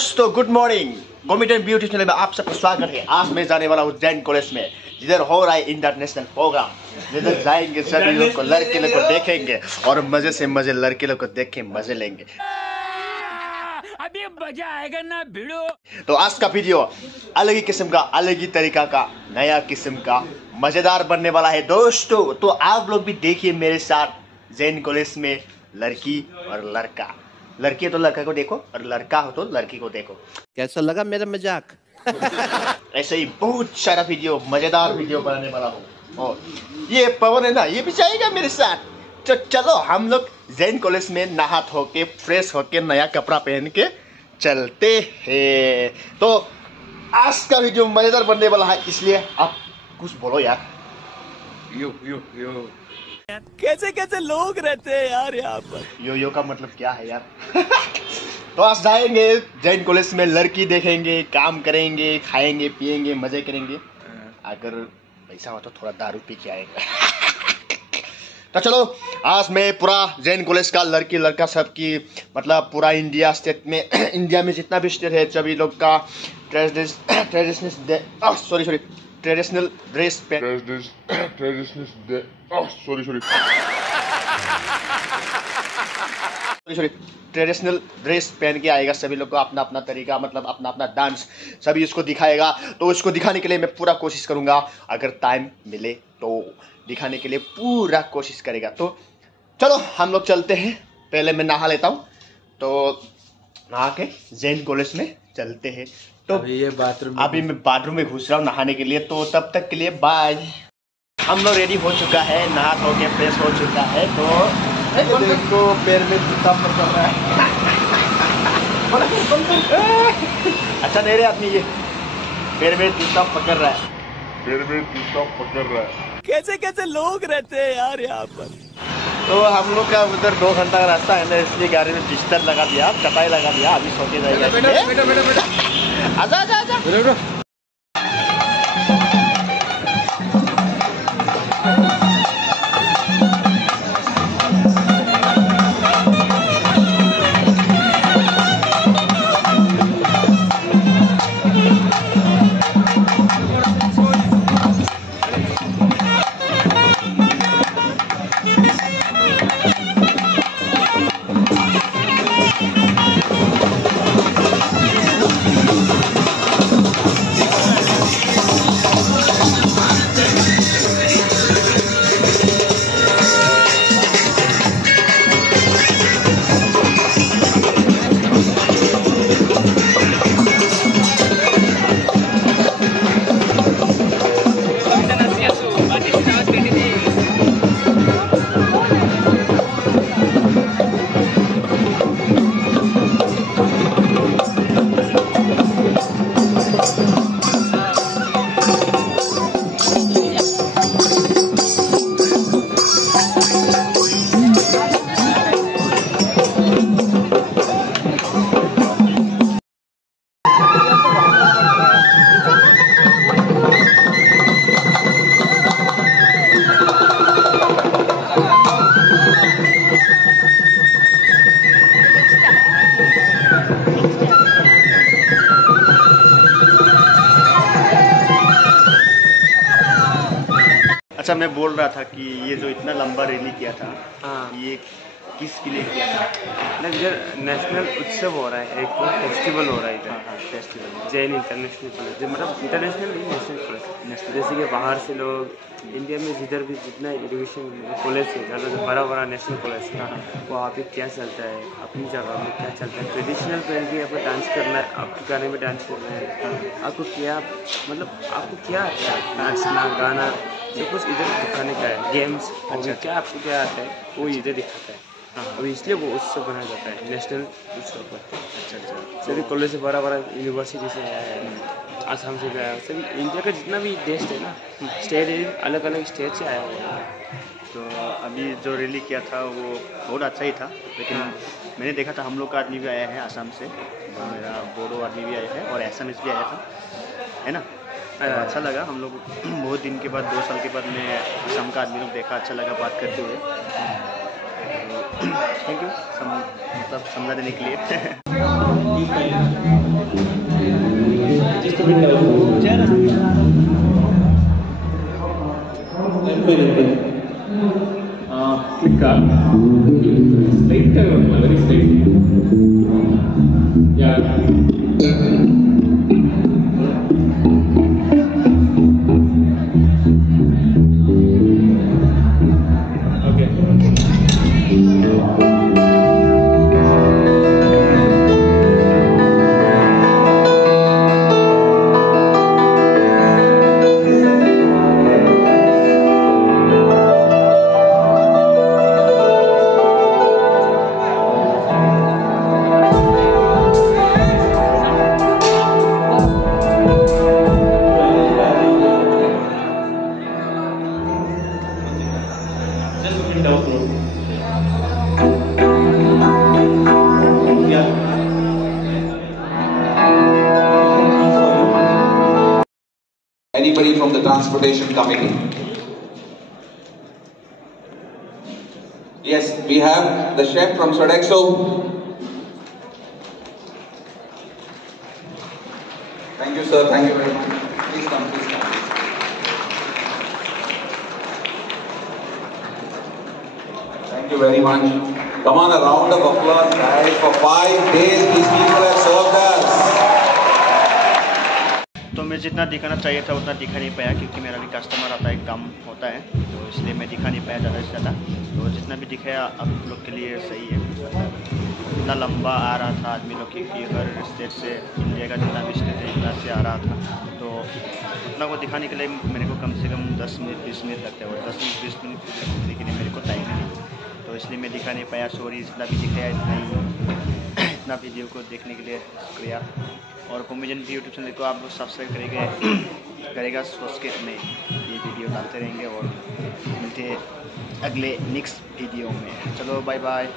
दोस्तों good morning, comedian beauty channel में आप सबका स्वागत है। आज मैं जाने वाला हूँ जैन कॉलेज में, जिधर हो रहा है इंटरनेशनल प्रोग्राम। जिधर जाएंगे सभी लोग को, लड़के लोग को देखेंगे और मजे से मजे लड़के लोग को देख के मजे लेंगे। अभी मजा आएगा ना भिड़ो। तो आज का वीडियो अलग ही किस्म का, अलग ही तरीका का, नया किस्म का मजेदार बनने वाला है दोस्तों। तो आप लोग भी देखिए मेरे साथ। जैन कॉलेज में लड़की और लड़का, लड़की है तो लड़का को देखो और लड़का हो तो लड़की को देखो। कैसा लगा मेरा मजाक? ऐसे ही बहुत सारा वीडियो, मजेदार वीडियो बनाने वाला हूँ। और ये पवन है ना, ये भी जाएगा मेरे साथ। तो चलो हम लोग जैन कॉलेज में नहा धो के, फ्रेश होके, नया कपड़ा पहन के चलते हैं। तो आज का वीडियो मजेदार बनने वाला है, इसलिए आप कुछ बोलो यार। यो यो यो कैसे कैसे लोग रहते हैं यार यहाँ पर। यो का मतलब क्या है यार? तो आज जाएंगे जैन कॉलेज में, लड़की देखेंगे, काम करेंगे, खाएंगे, पिएंगे, मजे करेंगे। अगर पैसा हो तो थोड़ा दारू पी के आएंगे। तो चलो आज मैं पूरा जैन कॉलेज का लड़की लड़का सबकी, मतलब पूरा इंडिया स्टेट में इंडिया में जितना भी स्टेट है सभी लोग का ट्रेडिशनल ड्रेस ट्रेडिशनल ड्रेस पहन के आएगा सभी लोग को, अपना अपना तरीका, मतलब अपना अपना डांस सभी इसको दिखाएगा। तो इसको दिखाने के लिए मैं पूरा कोशिश करूंगा, अगर टाइम मिले तो दिखाने के लिए पूरा कोशिश करेगा। तो चलो हम लोग चलते हैं। पहले मैं नहा लेता हूँ, तो नहा के जैन कॉलेज में चलते हैं। तो अभी मैं बाथरूम में घुस रहा हूँ नहाने के लिए, तो तब तक के लिए बाय। हम लोग रेडी हो चुका है, नहा धो के फ्रेश हो चुका है। तो देखो पैर में जूता पकड़ रहा है। अच्छा नहीं रे आदमी, ये पैर में जूता पकड़ रहा है, कैसे कैसे लोग रहते हैं यार यहाँ पर। तो हम लोग का उधर 2 घंटा का रास्ता है ना, इसलिए गाड़ी में बिस्तर लगा दिया, चटाई लगा दिया, अभी सो के जाएगा। आजा आजा आजा। अच्छा मैं बोल रहा था कि ये जो इतना लंबा रैली किया था, ये किसके लिए किया था? इधर नेशनल उत्सव हो रहा है, एक फेस्टिवल हो रहा है इधर। फेस्टिवल जैन इंटरनेशनल कॉलेज, मतलब इंटरनेशनल नहीं, नेशनल कॉलेज। जैसे कि बाहर से लोग इंडिया में जिधर भी जितना एजुकेशन कॉलेज है, ज़्यादा बड़ा बड़ा नेशनल कॉलेज है, वहाँ पे क्या चलता है, अपनी जगह में क्या चलता है, ट्रेडिशनल पहन के आपको डांस करना है, आपके गाने में डांस करना है, आपको क्या, मतलब आपको क्या आता है, नाचना गाना सब कुछ इधर दिखाने का है। गेम्स क्या आपको क्या आता है वो इधर दिखाता है। अब इसलिए वो उत्सव बनाया जाता है, नेशनल उत्सव पर। अच्छा सभी कॉलेज से बड़ा बड़ा यूनिवर्सिटी से आया है, आसाम से भी आया है, सभी इंडिया का जितना भी देश है ना, स्टेट है, अलग अलग स्टेट से आया हुआ है। तो अभी जो रैली किया था वो बहुत अच्छा ही था, लेकिन मैंने देखा था हम लोग का आदमी भी आया है आसाम से, मेरा बोडो आदमी भी आया है और एसएमएस भी आया था, है ना। अच्छा लगा, हम लोग बहुत दिन के बाद, 2 साल के बाद मैं असम का आदमी लोग देखा, अच्छा लगा बात करते हुए। थैंक यू मतलब समझा देने के लिए। Just a bit down. Click up. Straight, very straight. Yeah. Anybody from the transportation committee? Yes, we have the chef from Sodexo. Thank you, sir. Thank you very much. Please come, please come. Thank you very much. Come on, a round of applause, guys. For 5 days, these people have served us. तो मैं जितना दिखाना चाहिए था उतना दिखा नहीं पाया, क्योंकि मेरा भी कस्टमर आता है, काम होता है, तो इसलिए मैं दिखा नहीं पाया ज़्यादा से ज़्यादा। तो जितना भी दिखाया आप लोग के लिए सही है। इतना लंबा आ रहा था आदमी लोग, क्योंकि हर स्टेट से, इंडिया का जितना भी स्टेट है इतना से आ रहा था, तो उतना को दिखाने के लिए मेरे को कम से कम 10 मिनट 20 मिनट लगते हैं, और 10 मिनट 20 मिनट दिखने के लिए मेरे को टाइम नहीं, तो इसलिए मैं दिखा नहीं पाया। सॉरी, जितना भी दिखाया इतना ही। इतना वीडियो को देखने के लिए शुक्रिया, और कॉमेडियन भी यूट्यूब चैनल को आप सब्सक्राइब करेगा सोच के में ये वीडियो डालते रहेंगे, और मिलते अगले नेक्स्ट वीडियो में। चलो बाय बाय।